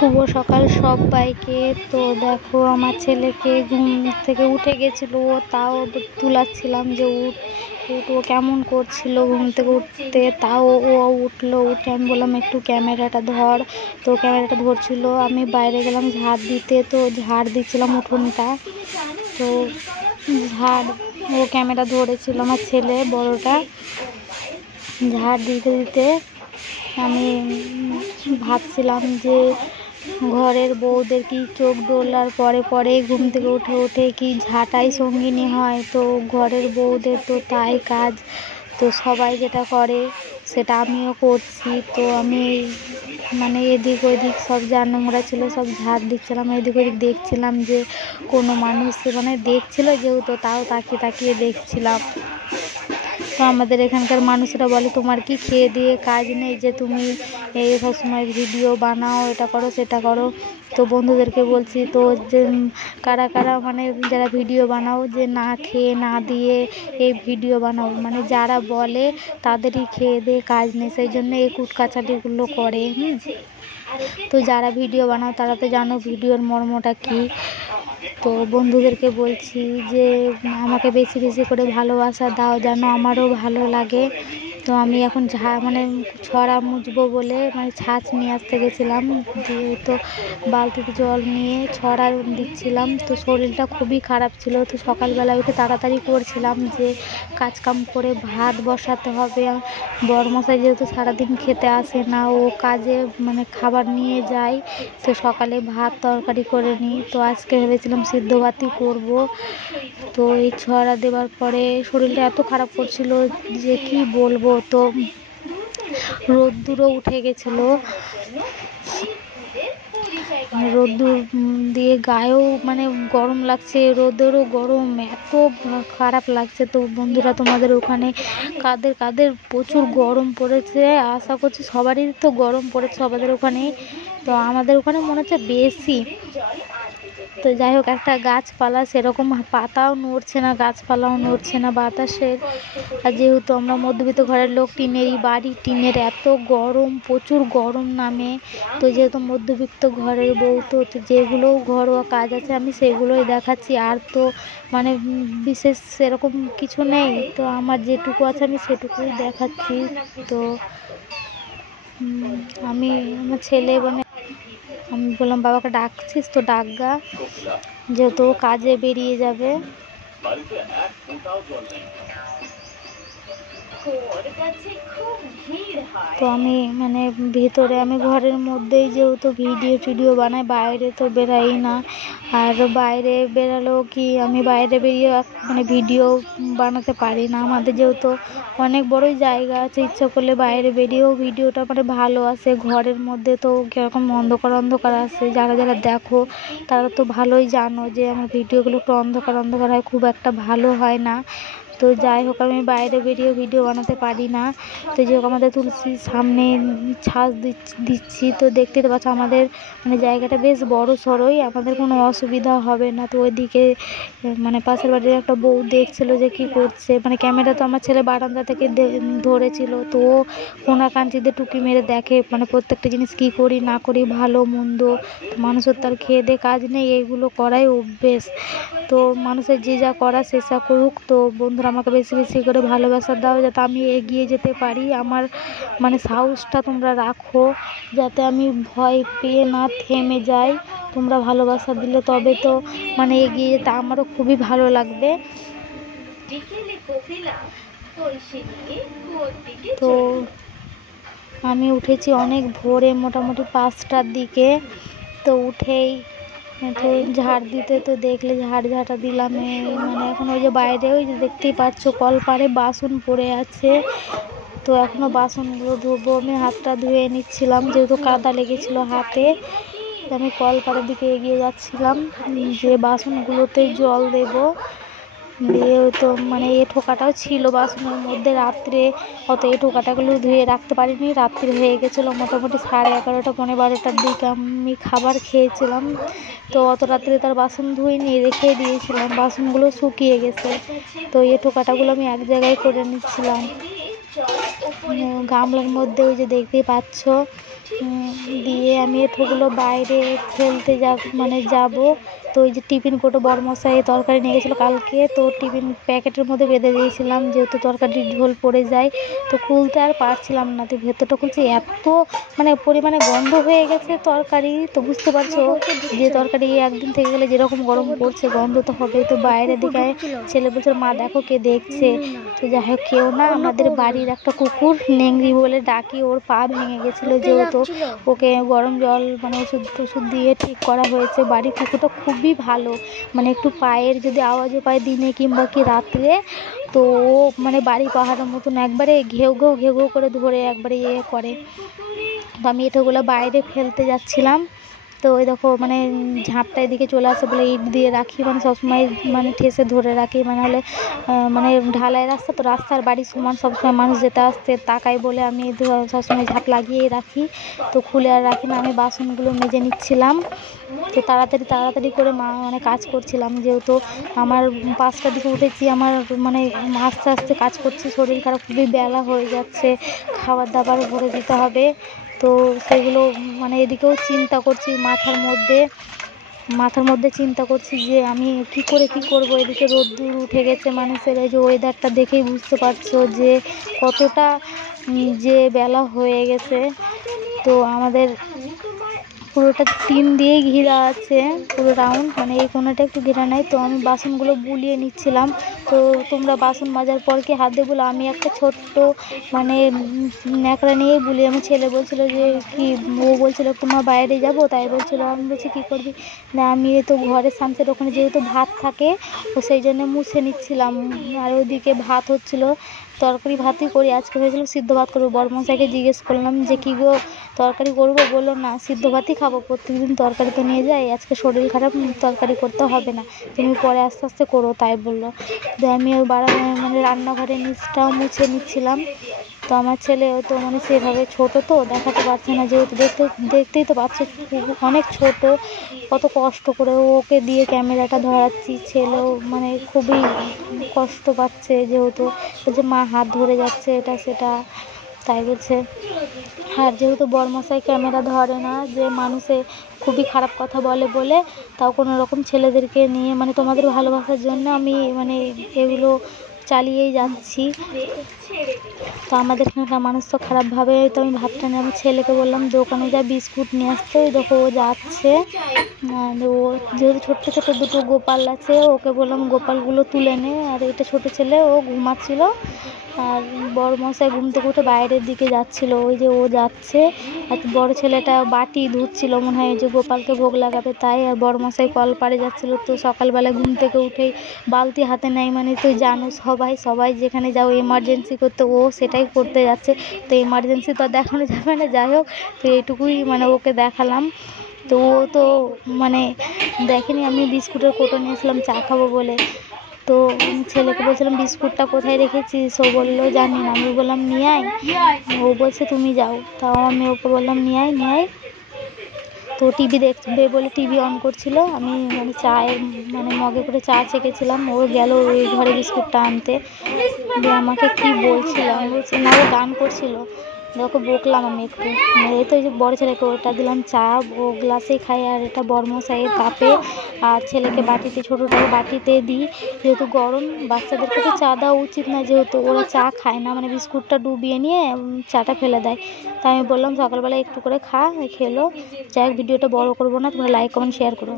শুভ সকাল সবাইকে। তো দেখো আমার ছেলেকে ঘুম থেকে উঠে গেছিলো, তাও তুলাচ্ছিলাম যে উঠ উঠ, ও কেমন করছিল ঘুম থেকে উঠতে, তাও ও উঠলো। উঠে আমি বললাম একটু ক্যামেরাটা ধর, তো ক্যামেরাটা ধরছিল। আমি বাইরে গেলাম ঝাড় দিতে, তো ঝাড় দিচ্ছিলাম উঠোনটা। তো ঝাড় ও ক্যামেরা ধরেছিল আমার ছেলে বড়টা। ঝাড় দিতে দিতে আমি ভাবছিলাম যে ঘরের বউদের কি চোখ ডোলার পরে পরে ঘুম থেকে উঠে উঠে কি ঝাঁটাই সঙ্গিনী হয়, তো ঘরের বউদের তো তাই কাজ। তো সবাই যেটা করে সেটা আমিও করছি। তো আমি এদিক ওদিক সব যা নোংরা ছিল সব ঝাড় দিচ্ছিলাম, এদিক ওদিক দেখছিলাম যে কোনো মানুষ দেখছিল, যেহেতু তাও তাকিয়ে তাকিয়ে দেখছিলাম। তো আমাদের এখানকার মানুষরা বলে তোমার কি খেয়ে দিয়ে কাজ নেই যে তুমি এই সবসময় ভিডিও বানাও, এটা করো সেটা করো। তো বন্ধুদেরকে বলছি তো যে কারা কারা যারা ভিডিও বানাও যে না খেয়ে না দিয়ে এই ভিডিও বানাও, যারা বলে তাদেরই খেয়ে দিয়ে কাজ নেই, সেই জন্য এই কুটকাচালিগুলো করে। তো যারা ভিডিও বানাও তারা তো জানো ভিডিওর মর্মটা কী। তো বন্ধুদেরকে বলছি যে আমাকে বেশি বেশি করে ভালোবাসা দাও, যেন আমারও ভালো লাগে। তো আমি এখন ছড়া মুছবো বলে ছাঁচ নিয়ে আসতে গেছিলাম, দিয়ে তো বালতিতে জল নিয়ে ছড়া দিচ্ছিলাম। তো শরীরটা খুবই খারাপ ছিল, তো সকালবেলা উঠে তাড়াতাড়ি করছিলাম যে কাজকাম করে ভাত বসাতে হবে। বড়মশাই যেহেতু সারাদিন খেতে আসে না, ও কাজে খাবার নিয়ে যায়, তো সকালে ভাত তরকারি করে নিই। তো আজকে ভেবেছিলাম সিদ্ধ ভাতই করবো। তো এই ছড়া দেওয়ার পরে শরীরটা এত খারাপ করছিল যে কি বলবো। তো রোদ্দুরও উঠে গেছিলো, রোদ্দুর দিয়ে গায়েও গরম লাগছে, রোদেরও গরম, এত খারাপ লাগছে। তো বন্ধুরা তোমাদের ওখানে কাদের কাদের প্রচুর গরম পড়েছে, আশা করছি সবারই তো গরম পড়েছে সবাদের ওখানে। তো আমাদের ওখানে মনে হচ্ছে বেশি। তো যাই হোক, একটা গাছপালা সেরকম পাতাও নড়ছে না, গাছপালাও নড়ছে না বাতাসের। আর যেহেতু আমরা মধ্যবিত্ত ঘরের লোক, টিনেরই বাড়ি, টিনের এত গরম, প্রচুর গরম নামে। তো যেহেতু মধ্যবিত্ত ঘরের বউ, তো যেগুলো ঘরোয়া কাজ আছে আমি সেগুলোই দেখাচ্ছি, আর তো বিশেষ সেরকম কিছু নেই। তো আমার যেটুকু আছে আমি সেটুকুই দেখাচ্ছি। তো আমার ছেলে আমি বললাম বাবাকে ডাকছিস তো ডাকগা, যেহেতু কাজে বেরিয়ে যাবে। তো আমি ভিতরে আমি ঘরের মধ্যেই যেহেতু ভিডিও বানাই, বাইরে তো বেরাই না। আর বাইরে বেরালেও কি আমি বাইরে বেরিয়ে ভিডিও বানাতে পারি না। আমাদের যেহেতু অনেক বড়ই জায়গা আছে, ইচ্ছা করলে বাইরে বেরিয়েও ভিডিওটা ভালো আসে। ঘরের মধ্যে তো কীরকম অন্ধকার অন্ধকার আসে, যারা যারা দেখো তারা তো ভালোই জানো যে আমার ভিডিওগুলো একটু অন্ধকার অন্ধকার হয়, খুব একটা ভালো হয় না। তো যাই হোক, আমি বাইরে বেরিয়ে ভিডিও বানাতে পারি না। তো যাই হোক, আমাদের তুলসীর সামনে ছাঁচ দিচ্ছি। তো দেখতে পাচ্ছ আমাদের জায়গাটা বেশ বড় সড়োই, আমাদের কোনো অসুবিধা হবে না। তো ওইদিকে পাশের বাড়ির একটা বউ দেখছিল যে কি করছে, ক্যামেরা তো আমার ছেলে বারান্দা থেকে ধরেছিল। তো ও কোনাকাঞ্চিতে টুকি মেরে দেখে প্রত্যেকটা জিনিস কি করি না করি, ভালো মন্দ। মানুষের তার খেয়ে দিয়ে কাজ নেই, এইগুলো করাই অভ্যেস। তো মানুষের যে যা করা সে যা করুক। তো বন্ধুরা আমাকে বেশি বেশি করে ভালোবাসা দাও, যাতে আমি এগিয়ে যেতে পারি। আমার সাহসটা তোমরা রাখো, যাতে আমি ভয় পেয়ে না থেমে যাই। তোমরা ভালোবাসা দিলে তবে তো এগিয়ে যেতে আমারও খুবই ভালো লাগবে। তো আমি উঠেছি অনেক ভোরে, মোটামুটি 5টার দিকে। তো উঠেই তো ঝাড় দিতে, তো দেখলে ঝাড়টা দিলাম। এখন ওই যে বাইরে ওই যে দেখতেই পাচ্ছ কল পাড়ে বাসন পড়ে আছে, তো এখনও বাসনগুলো ধোবো। আমি হাতটা ধুয়ে নিচ্ছিলাম, যেহেতু কাদা লেগেছিলো হাতে। আমি কল পাড়ের দিকে এগিয়ে যাচ্ছিলাম যে বাসনগুলোতে জল দেবো। দিয়ে তো এ ঠোকাটাও ছিল বাসনের মধ্যে, রাত্রে অত এ ঠোকাটাগুলো ধুয়ে রাখতে পারিনি। রাত্রি হয়ে গেছিলো মোটামুটি 11:30 পৌনে 12টার দিকে আমি খাবার খেয়েছিলাম। তো অত রাত্রে তার বাসন ধুইনি, রেখে দিয়েছিলাম, বাসনগুলো শুকিয়ে গেছে। তো এ ঠোকাটাগুলো আমি এক জায়গায় করে নিচ্ছিলাম গামলার মধ্যে, ওই যে দেখতেই পাচ্ছ। দিয়ে আমি এঁঠোগুলো বাইরে ফেলতে যাব। তো ওই যে টিফিন কোটো বড়মশাই তরকারি নিয়ে গেছিলো কালকে, তো টিফিন প্যাকেটের মধ্যে বেঁধে দিয়েছিলাম, যেহেতু তরকারির ঝোল পড়ে যায়, তো খুলতে আর পারছিলাম না। তো ভেতরটা খুলছি, এত পরিমাণে গন্ধ হয়ে গেছে তরকারি, তো বুঝতে পারছো যে তরকারি একদিন থেকে গেলে যেরকম গরম পড়ছে গন্ধ তো হবেই। তো বাইরের দিকে ছেলে বলছে, মা দেখো কে দেখছে। তো যাই হোক, কেউ না, আমাদের বাড়ির একটা কুকুর, নেংরি বলে ডাকি, ওর পা ভেঙে গেছিলো, যেহেতু ওকে গরম জল ওষুধ দিয়ে ঠিক করা হয়েছে। বাড়ির কুকুরটা খুবই ভালো, একটু পায়ের যদি আওয়াজও পায় দিনে কিংবা কি রাত্রে, তো ও বাড়ি পাহাড়ের মতন একবারে ঘেউ ঘেউ করে ধরে একবারে করে। তো আমি এটাগুলো বাইরে ফেলতে যাচ্ছিলাম, তো ওই দেখো ঝাঁপটা এদিকে চলে আসে বলে ইট দিয়ে রাখি, সবসময় ঠেসে ধরে রাখি, হলে ঢালাই রাস্তা, তো রাস্তার বাড়ি সমান, সবসময় মানুষ যেতে আসতে তাকাই বলে আমি সবসময় ঝাঁপ লাগিয়েই রাখি। তো খুলে আর রাখি না। আমি বাসনগুলো মেজে নিচ্ছিলাম, তো তাড়াতাড়ি করে কাজ করছিলাম, যেহেতু আমার 5টার দিকে উঠেছি, আমার আস্তে আস্তে কাজ করছি, শরীর খারাপ, খুবই বেলা হয়ে যাচ্ছে, খাবার দাবার ভরে দিতে হবে। তো সেগুলো এদিকেও চিন্তা করছি, মাথার মধ্যে চিন্তা করছি যে আমি কি করব। এদিকে রোদ্দুর উঠে গেছে, মানুষের এই যে ওয়েদারটা দেখেই বুঝতে পারছো যে কতটা যে বেলা হয়ে গেছে। তো আমাদের পুরোটা টিন দিয়েই ঘেরা আছে, পুরো রাউন্ড, এই কোণাটা একটু ঘেরা নাই। তো আমি বাসনগুলো বুলিয়ে নিচ্ছিলাম। তো তোমরা বাসন মাজার পর কি হাত দিয়ে বলো, আমি একটা ছোট্ট ন্যাকড়া নিয়েই বুলি। আমার ছেলে বলছিল যে কি, ও বলছিল তোমার বাইরে যাব, তাই বলছিল। আমি বলছি কী করবি না, আমি তো ঘরের সামনের ওখানে যেহেতু ভাত থাকে, তো সেই জন্য মুছে নিচ্ছিলাম। আর ওইদিকে ভাত হচ্ছিলো, তরকারি ভাতই করি, আজকে হয়েছিল সিদ্ধ ভাত করবো। বড়মশাইকে জিজ্ঞেস করলাম যে কী গো, তরকারি করবো? বললো না, সিদ্ধ ভাতই খাবো, প্রত্যেকদিন তরকারি তো নিয়ে যাই, আজকে শরীর খারাপ, তরকারি করতে হবে না, তুমি পরে আস্তে আস্তে করো, তাই বললো। তো আমি রান্নাঘরের নিচটাও মুছে নিচ্ছিলাম। তো আমার ছেলে তো সেভাবে ছোটো তো দেখাতে পারছে না, যেহেতু দেখতেই তো পাচ্ছে অনেক ছোট, কত কষ্ট করে ওকে দিয়ে ক্যামেরাটা ধরাচ্ছি। ছেলেও খুবই কষ্ট পাচ্ছে, যেহেতু বলছে মা হাত ধরে যাচ্ছে, এটা সেটা তাই বলছে। আর যেহেতু বড়মশাই ক্যামেরা ধরে না, যে মানুষে খুবই খারাপ কথা বলে, তাও কোনো রকম ছেলেদেরকে নিয়ে তোমাদের ভালোবাসার জন্য আমি এগুলো চালিয়েই যাচ্ছি। তো আমাদের এখানকার মানুষ তো খারাপভাবে, তো আমি ভাতটা নিয়ে আমি ছেলেকে বললাম দোকানে যা বিস্কুট নিয়ে আসতে, ওই দেখো ও যাচ্ছে। ও যেহেতু ছোট্ট দুটো গোপাল আছে, ওকে বললাম গোপালগুলো তুলে নে। আর এটা ছোট ছেলে, ও ঘুমাচ্ছিল, আর বড়মশাই ঘুম থেকে উঠে বাইরের দিকে যাচ্ছিলো, ওই যে ও যাচ্ছে। আর বড় ছেলেটা বাটি ধুচ্ছিল, মনে হয় যে গোপালকে ভোগ লাগাবে তাই। আর বড়মশাই কল পাড়ে যাচ্ছিলো, তো সকালবেলা ঘুম থেকে উঠেই বালতি হাতে নেয়, তুই জানো সবাই যেখানে যাও এমার্জেন্সি করতে, ও সেটাই করতে যাচ্ছে। তো এমার্জেন্সি তো দেখানো যাবে না, যাই হোক, তো এইটুকুই ওকে দেখালাম। তো ও তো দেখেনি আমি বিস্কুটের কোটো নিয়েছিলাম চা খাবো বলে। তো ছেলেকে বলছিলাম বিস্কুটটা কোথায় রেখেছিস, ও বললো জানি না। আমি বললাম নিয়ে আয়, ও বলছে তুমি যাও, তাও আমি ওকে বললাম নিয়ে আয়। তো টিভি দেখবে বলে টিভি অন করছিল, আমি চায়ের মগে করে চা ছেঁকেছিলাম, ও গেল ওই ঘরে বিস্কুটটা আনতে। দিয়ে আমাকে কি বলছিলাম, বলছি না, ও গান করছিল, ওকে বকলাম আমি একটু। এই তো এই যে বড় ছেলেকে ওটা দিলাম চা, ও গ্লাসেই খাই, আর এটা বড়মশাইয়ের কাপে, আর ছেলেকে বাটিতে, ছোটোটাকে বাটিতে দিই, যেহেতু গরম। বাচ্চাদেরকে তো চা দেওয়া উচিত না, যেহেতু ওরা চা খায় না, বিস্কুটটা ডুবিয়ে নিয়ে চাটা ফেলে দেয়। তাই আমি বললাম সকালবেলা একটু করে খা, খেলো। যাই হোক, ভিডিওটা বড় করবো না, তোমরা লাইক কমেন্ট শেয়ার করো।